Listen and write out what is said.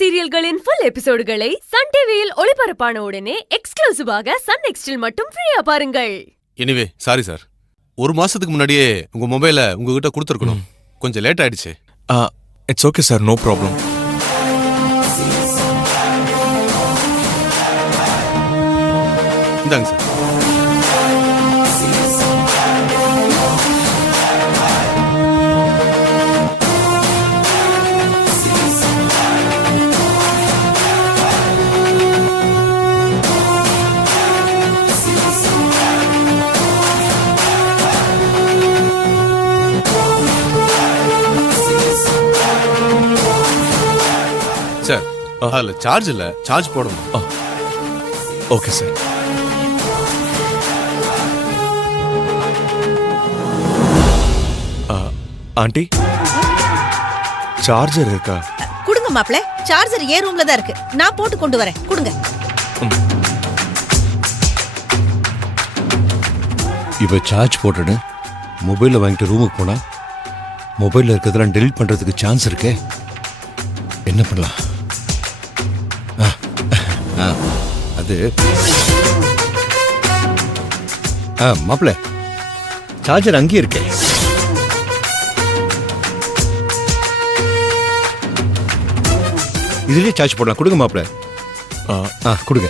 சீரியல்களின் full எபிசோடுகளை Sun டிவியில் ஒளிபரப்பான உடனே எக்ஸ்க்ளூசிவாக சன் நெக்ஸ்டில் மட்டும் ஃப்ரீயா பாருங்கள். எனிவே சாரி சார், ஒரு மாசத்துக்கு முன்னாடியே உங்க மொபைலை உங்ககிட்ட கொடுத்துருக்கணும். கொஞ்சம் லேட் ஆயிடுச்சு. It's okay sir, no problem. இந்தாங்க சார். சார், அதில் சார்ஜ் இல்லை, சார்ஜ் போடணும். Okay sir. ஆண்டி, சார்ஜர் இருக்கா? கொடுங்க மாப்ள, சார்ஜர் ஏ ரூம்ல தான் இருக்கு. நான் போட்டு கொண்டு வரேன், கொடுங்க. இப்போ சார்ஜ் போட்டுடு. மொபைலை வாங்கிட்டு ரூமுக்கு போனா மொபைலில் இருக்கிறதெல்லாம் டெலீட் பண்ணுறதுக்கு சான்ஸ் இருக்கே. என்ன பண்ணலாம்? அது மாப்பிள்ள, சார்ஜர் அங்கேயே இருக்கே. இதுலேயே சார்ஜ் போடலாம். கொடுங்க மாப்பிள்ள. கொடுங்க.